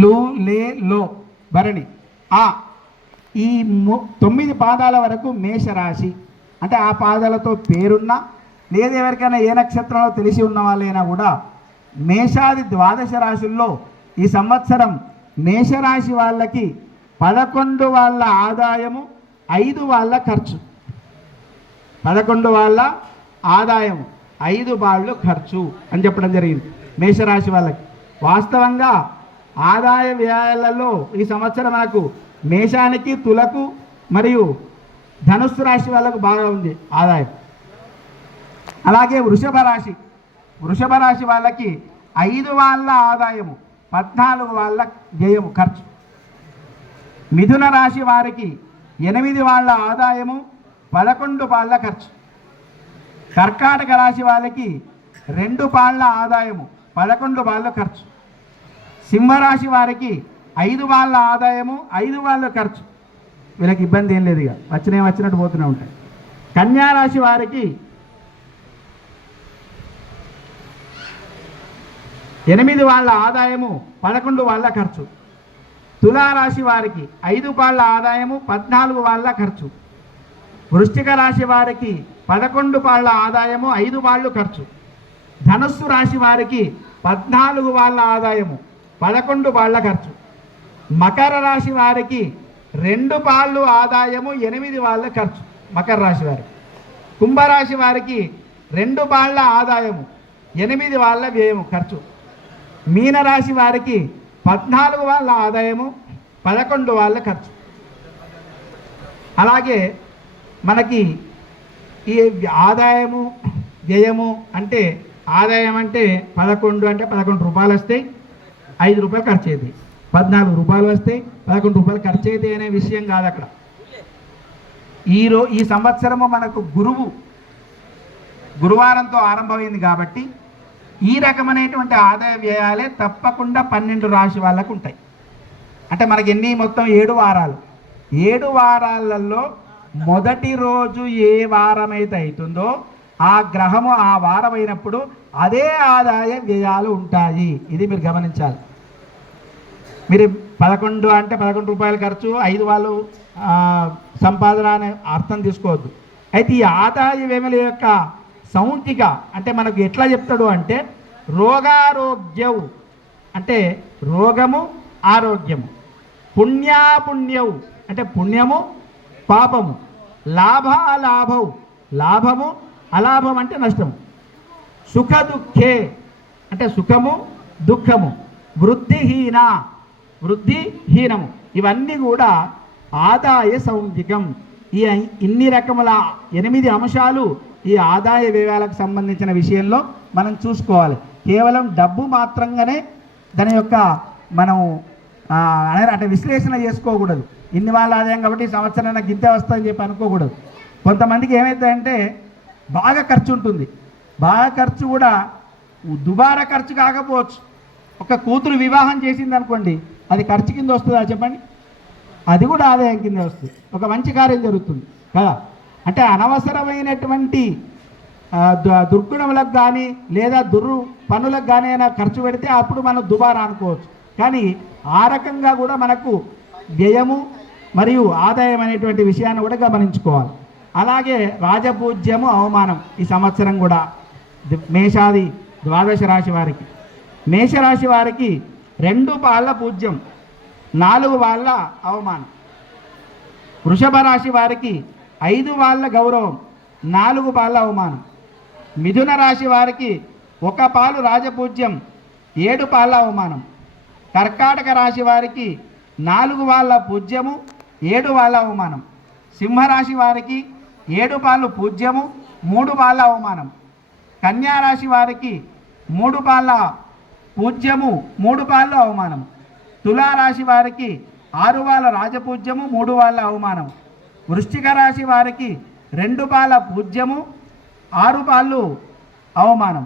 లు లే లో భరణి ఆ ఈ 9 పాదాల వరకు మేషరాశి. అంటే ఆ పాదాలతో పేరున్న లేదా ఎవరికైనా ఏ నక్షత్రంలో తెలిసి ఉన్న వాళ్ళైనా కూడా మేషాది 12 రాశుల్లో ఈ సంవత్సరం మేషరాశి వాళ్ళకి 11 వాళ్ళ ఆదాయము, 5 వాళ్ళ ఖర్చు. 11 వాళ్ళ ఆదాయం, 5 వాళ్ళు ఖర్చు అని చెప్పడం జరిగింది మేషరాశి వాళ్ళకి. వాస్తవంగా ఆదాయ వ్యయాలలో ఈ సంవత్సరం మనకు మేషానికి, తులకు మరియు ధనుస్సు రాశి వాళ్ళకు బాగా ఉంది ఆదాయం. అలాగే వృషభ రాశి వాళ్ళకి 5 వాళ్ళ ఆదాయము, 14 వాళ్ళ వ్యయము ఖర్చు. మిథున రాశి వారికి 8 వాళ్ళ ఆదాయము, 11 వాళ్ళ ఖర్చు. కర్కాటక రాశి వాళ్ళకి 2 వాళ్ళ ఆదాయము, 11 వాళ్ళ ఖర్చు. సింహరాశి వారికి 5 వాళ్ళ ఆదాయము, 5 వాళ్ళ ఖర్చు. వీళ్ళకి ఇబ్బంది ఏం లేదు, ఇక వచ్చినట్టు పోతూనే ఉంటాయి. కన్యారాశి వారికి 8 వాళ్ళ ఆదాయము, 11 వాళ్ళ ఖర్చు. తులారాశి వారికి 5 వాళ్ళ ఆదాయము, 14 వాళ్ళ ఖర్చు. వృశ్చిక రాశి వారికి 11 వాళ్ళ ఆదాయము, 5 వాళ్ళు ఖర్చు. ధనుస్సు రాశి వారికి 14 వాళ్ళ ఆదాయము, 11 వాళ్ళ ఖర్చు. మకర రాశి వారికి 2 పాళ్ళు ఆదాయము, 8 వాళ్ళ ఖర్చు మకర రాశి వారికి. కుంభరాశి వారికి 2 పాళ్ళ ఆదాయము, 8 వాళ్ళ వ్యయము ఖర్చు. మీనరాశి వారికి 14 వాళ్ళ ఆదాయము, 11 వాళ్ళ ఖర్చు. అలాగే మనకి ఈ ఆదాయము వ్యయము అంటే, ఆదాయం అంటే 11 అంటే 11 రూపాయలు వస్తాయి, 5 రూపాయలు ఖర్చు అవుతాయి. 14 రూపాయలు వస్తాయి, 11 రూపాయలు ఖర్చు అవుతాయి అనే విషయం కాదు అక్కడ. ఈ సంవత్సరము మనకు గురువారంతో ఆరంభమైంది కాబట్టి ఈ రకమైనటువంటి ఆదాయ వ్యయాలే తప్పకుండా 12 రాశి వాళ్ళకు ఉంటాయి. అంటే మనకి మొత్తం 7 వారాలు. 7 వారాలలో మొదటి రోజు ఏ వారమైతే అవుతుందో ఆ గ్రహము ఆ వారం అయినప్పుడు అదే ఆదాయ వ్యయాలు ఉంటాయి. ఇది మీరు గమనించాలి. మీరు 11 అంటే 11 రూపాయలు ఖర్చు, 5 వాళ్ళు సంపాదన అనే అర్థం తీసుకోవద్దు. అయితే ఈ ఆదాయ వ్యయముల యొక్క సౌంతిక అంటే మనకు ఎట్లా చెప్తాడు అంటే, రోగారోగ్యవు అంటే రోగము ఆరోగ్యము, పుణ్యాపుణ్యవు అంటే పుణ్యము పాపము, లాభాలాభవు లాభము అలాభం అంటే నష్టము, సుఖ దుఃఖే అంటే సుఖము దుఃఖము, వృద్ధిహీనము ఇవన్నీ కూడా ఆదాయ సౌంతికం. ఈ ఇన్ని రకముల 8 అంశాలు ఈ ఆదాయ వ్యయాలకు సంబంధించిన విషయంలో మనం చూసుకోవాలి. కేవలం డబ్బు మాత్రంగానే దాని యొక్క మనం అంటే విశ్లేషణ చేసుకోకూడదు. ఇన్ని వాళ్ళ ఆదాయం కాబట్టి ఈ సంవత్సరం నాకు గింతే వస్తుందని చెప్పి అనుకోకూడదు. కొంతమందికి ఏమవుతుందంటే బాగా ఖర్చు ఉంటుంది. బాగా ఖర్చు కూడా దుబారా ఖర్చు కాకపోవచ్చు. ఒక కూతురు వివాహం చేసింది అనుకోండి, అది ఖర్చు కింద వస్తుందా చెప్పండి? అది కూడా ఆదాయం కింద వస్తుంది. ఒక మంచి కార్యం జరుగుతుంది కదా. అంటే అనవసరమైనటువంటి దుర్గుణములకు కానీ లేదా పనులకు కానీ అయినా ఖర్చు పెడితే అప్పుడు మనం దుబారా అనుకోవచ్చు. కానీ ఆ రకంగా కూడా మనకు వ్యయము మరియు ఆదాయం అనేటువంటి విషయాన్ని కూడా గమనించుకోవాలి. అలాగే రాజపూజ్యము అవమానం ఈ సంవత్సరం కూడా మేషాది 12 రాశి వారికి. మేషరాశి వారికి 2 పాళ్ళ పూజ్యం, 4 వాళ్ళ అవమానం. వృషభ రాశి వారికి 5 వాళ్ళ గౌరవం, 4 పాళ్ళ అవమానం. మిథున రాశి వారికి 1 పాలు రాజపూజ్యం, 7 పాళ్ళ అవమానం. కర్కాటక రాశి వారికి 4 వాళ్ళ పూజ్యము, 7 వాళ్ళ అవమానం. సింహరాశి వారికి 7 పాలు పూజ్యము, 3 పాళ్ళ అవమానం. కన్యారాశి వారికి 3 పాళ్ళ పూజ్యము, 3 పాళ్ళ అవమానం. తులారాశి వారికి 6 వాళ్ళ రాజపూజ్యము, 3 వాళ్ళ అవమానం. వృశ్చిక రాశి వారికి 2 పాళ్ళ పూజ్యము, 6 పాళ్ళు అవమానం.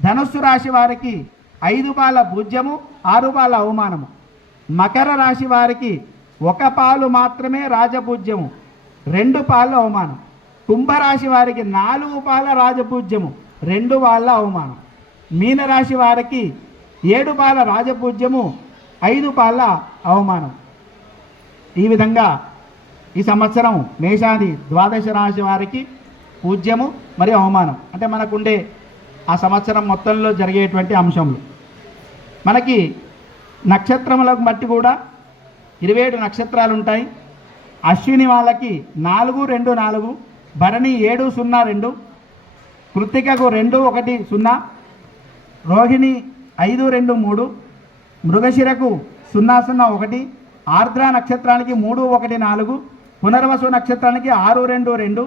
ధనుస్సు రాశి వారికి 5 పాళ్ళ పూజ్యము, 6 పాళ్ళ అవమానము. మకర రాశి వారికి 1 పాలు మాత్రమే రాజపూజ్యము, 2 పాళ్ళు అవమానం. కుంభరాశి వారికి 4 పాల రాజపూజ్యము, 2 వాళ్ళ అవమానం. మీనరాశి వారికి 7 పాల రాజపూజ్యము, 5 పాళ్ళ అవమానం. ఈ విధంగా ఈ సంవత్సరం మేషాది ద్వాదశ రాశి వారికి పూజ్యము మరియు అవమానం అంటే మనకుండే ఆ సంవత్సరం మొత్తంలో జరిగేటువంటి అంశములు. మనకి నక్షత్రములకు బట్టి కూడా 27 నక్షత్రాలు ఉంటాయి. అశ్విని వాళ్ళకి 4-2-4, భరణి 7-0-2, కృత్తికకు 2-1-0, రోహిణి 5-2-3, మృగశిరకు 0-0-1, ఆర్ద్ర నక్షత్రానికి 3-1-4, పునర్వసు నక్షత్రానికి 6-2-2,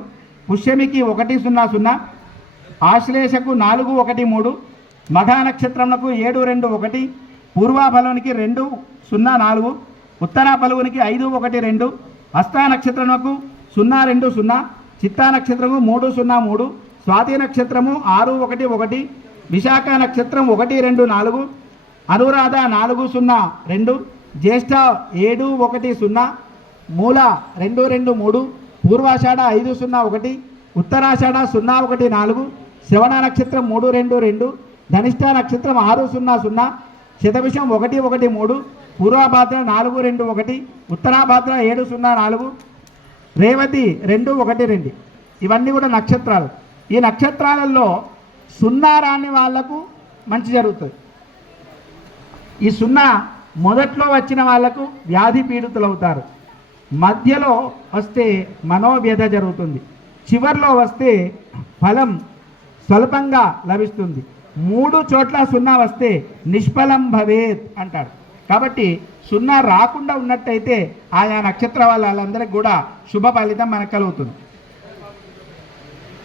పుష్యమికి 1-0-0, ఆశ్లేషకు 4-1-3, మఘా నక్షత్రములకు 7-2-1, పూర్వా ఫలునికి 2-0-4, ఉత్తరా ఫలునికి 5-1-2, హస్తా నక్షత్రములకు 0-2-0, చిత్తా నక్షత్రము 3-0-3, స్వాతి నక్షత్రము 6-1-1, విశాఖ నక్షత్రం 1-2-4, అనురాధ 4-0-2, జ్యేష్ఠ 7-1-0, మూల 2-2-3, పూర్వాషాఢ 5-0-1, ఉత్తరాషాఢ 0-1-4, శ్రవణ నక్షత్రం 3-2-2, ధనిష్ట నక్షత్రం 6-0-0, శతభిషం 1-1-3, పూర్వభాద్ర 4-2-1, ఉత్తరాభాద్ర 7-0-4, రేవతి 2-1-2. ఇవన్నీ కూడా నక్షత్రాలు. ఈ నక్షత్రాలలో 0 రాని వాళ్లకు మంచి జరుగుతుంది. ఈ 0 మొదట్లో వచ్చిన వాళ్లకు వ్యాధి పీడితులు అవుతారు. మధ్యలో వస్తే మనోవ్యధ జరుగుతుంది. చివర్లో వస్తే ఫలం స్వల్పంగా లభిస్తుంది. 3 చోట్ల 0 వస్తే నిష్ఫలం భవేత్ అంటాడు. కాబట్టి 0 రాకుండా ఉన్నట్టయితే ఆయా నక్షత్ర వాళ్ళందరికీ కూడా శుభ ఫలితం మనకు కలుగుతుంది.